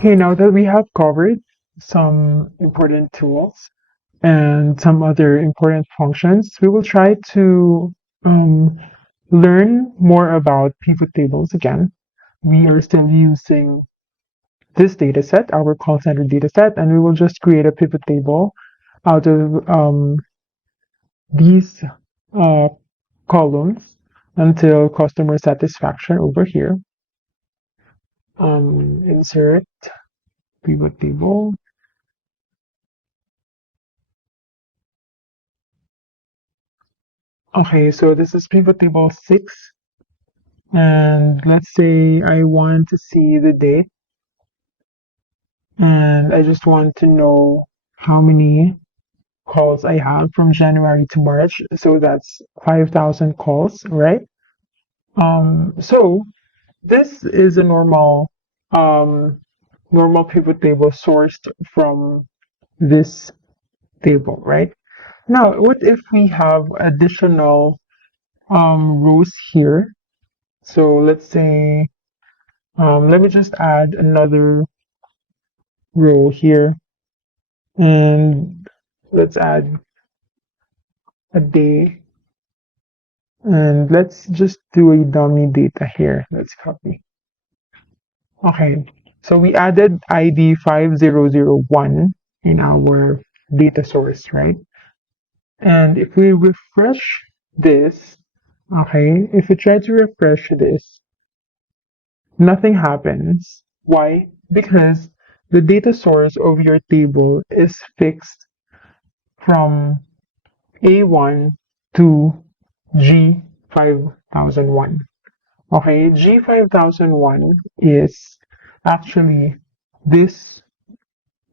Okay, now that we have covered some important tools and some other important functions, we will try to um, learn more about pivot tables again. We are still using this data set, our call center data set, and we will just create a pivot table out of these uh, columns until customer satisfaction over here. Insert pivot table. Okay, so this is pivot table 6, and let's say I want to see the date, and I just want to know how many calls I have from January to March. So that's 5,000 calls, right? So this is a um, normal pivot table sourced from this table, right? Now, what if we have additional rows here? So let's say, let me just add another row here, and let's add a day, and let's just do a dummy data here. Let's copy. Okay, so we added ID 5001 in our data source, right? And if we refresh this, okay, if we try to refresh this, nothing happens. Why? Because the data source of your table is fixed from A1 to G5001. Okay, G5001 is actually this,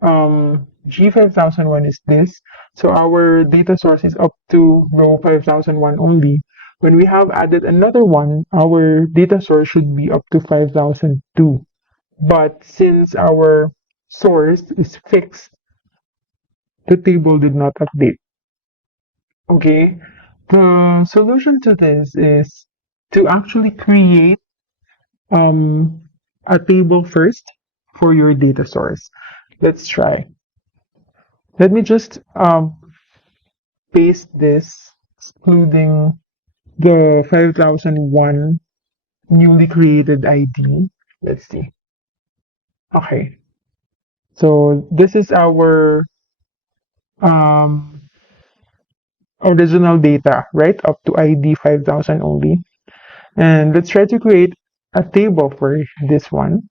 G5001 is this. So our data source is up to row 5001 only. When we have added another one, our data source should be up to 5002. But since our source is fixed, the table did not update. Okay, the solution to this is to actually create um, a table first for your data source. Let's try. Let me just paste this, excluding the 5001 newly created ID. Let's see. Okay, so this is our um, original data, right? Up to ID 5000 only. And let's try to create a table for this one.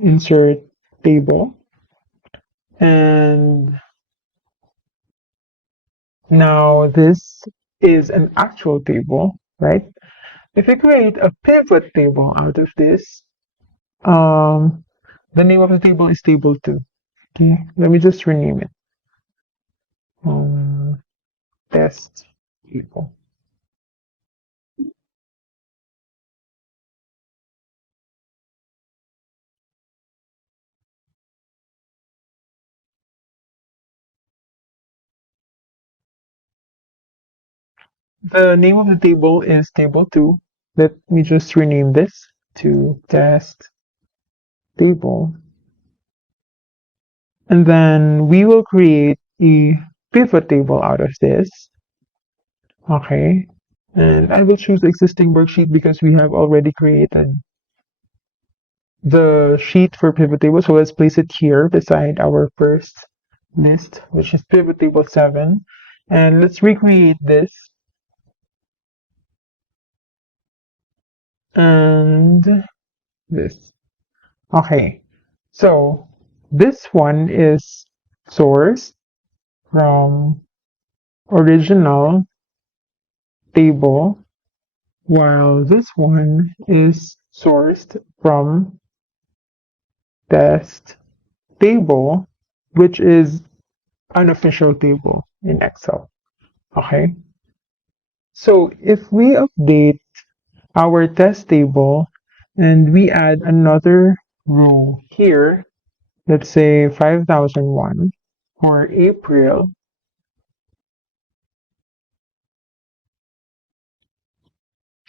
Insert table. And now this is an actual table, right? If we create a pivot table out of this, um, the name of the table is table 2. Okay, let me just rename it. Um, Test table. The name of the table is table 2. Let me just rename this to test table. And then we will create a pivot table out of this. Okay. And I will choose existing worksheet because we have already created the sheet for pivot table. So let's place it here beside our first list, which is pivot table 7. And let's recreate this. And this. Okay. So this one is sourced from original table, while this one is sourced from test table, which is an official table in Excel. Okay. So if we update our test table and we add another row here, let's say 5001 for April,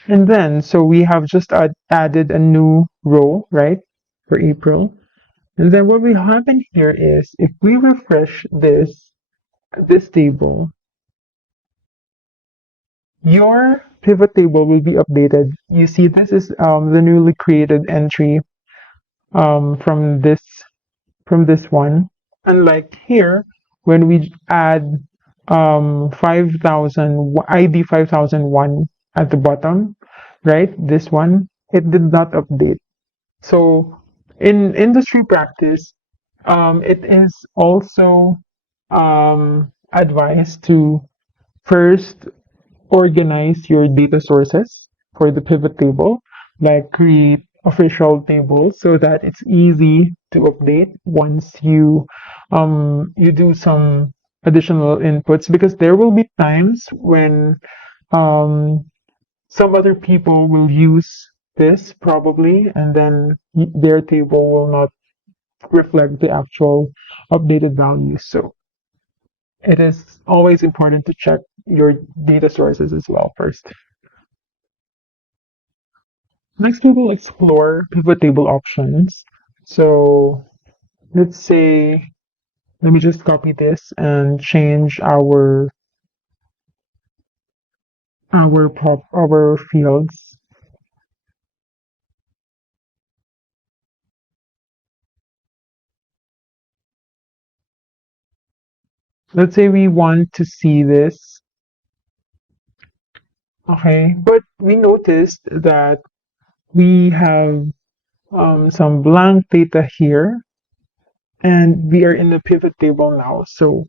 and then so we have just added a new row, right, for April. And then what will happen here is if we refresh this table, your pivot table will be updated. You see, this is the newly created entry from this one. Unlike here, when we add 5,000 ID 5001 at the bottom, right? This one, it did not update. So in industry practice, it is also advised to first organize your data sources for the pivot table, like create official tables so that it's easy to update once you do some additional inputs, because there will be times when um, some other people will use this probably, and then their table will not reflect the actual updated values. So it is always important to check your data sources as well first. Next, we will explore pivot table options. So let's say, let me just copy this and change our fields. Let's say we want to see this. Okay, but we noticed that we have some blank data here, and we are in the pivot table now. So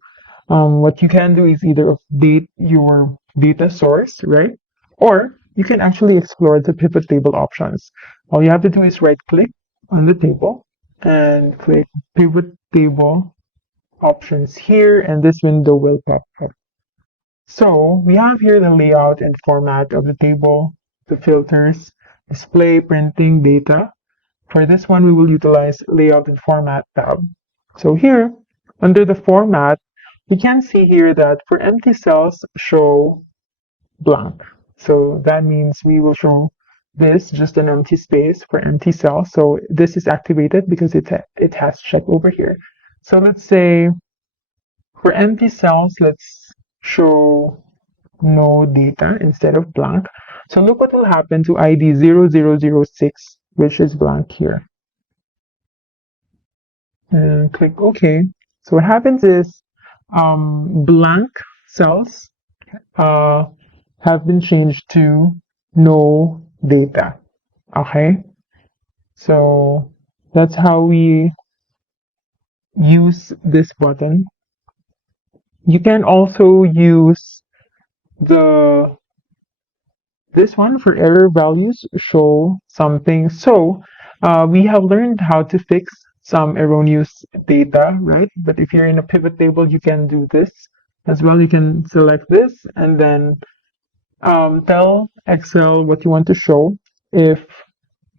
what you can do is either update your data source, right? Or you can actually explore the pivot table options. All you have to do is right click on the table and click pivot table options here, and this window will pop up. So we have here the layout and format of the table, the filters, display, printing, data. For this one, we will utilize Layout and Format tab. So here, under the Format, we can see here that for empty cells, show blank. So that means we will show this, just an empty space for empty cells. So this is activated because it has check over here. So let's say for empty cells, let's show no data instead of blank. So look what will happen to ID 0006, which is blank here. And click OK. So what happens is blank cells uh, have been changed to no data. Okay, so that's how we use this button. You can also use the this one for error values, show something. So we have learned how to fix some erroneous data, right? But if you're in a pivot table, you can do this as well. You can select this and then tell Excel what you want to show. If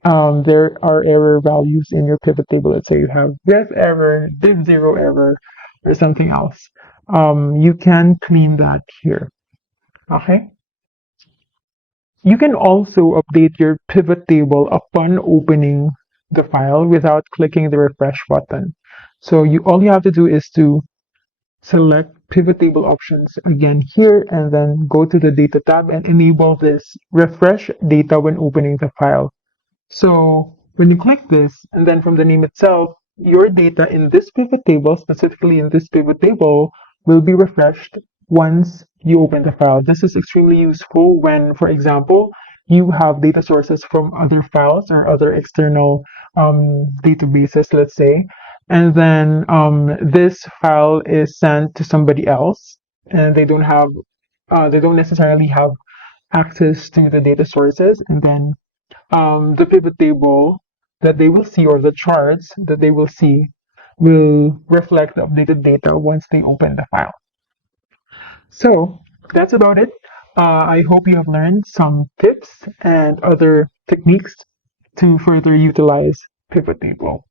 there are error values in your pivot table, let's say you have ref error, div zero error, or something else, you can clean that here. Okay. You can also update your pivot table upon opening the file without clicking the refresh button. So all you have to do is to select pivot table options again here and then go to the data tab and enable this refresh data when opening the file. So when you click this, and then from the name itself, your data in this pivot table, specifically in this pivot table, will be refreshed once you open the file. This is extremely useful when, for example, you have data sources from other files or other external databases, let's say, and then this file is sent to somebody else, and they don't necessarily have access to the data sources, and then the pivot table that they will see, or the charts that they will see, will reflect the updated data once they open the file. So that's about it. I hope you have learned some tips and other techniques to further utilize pivot table.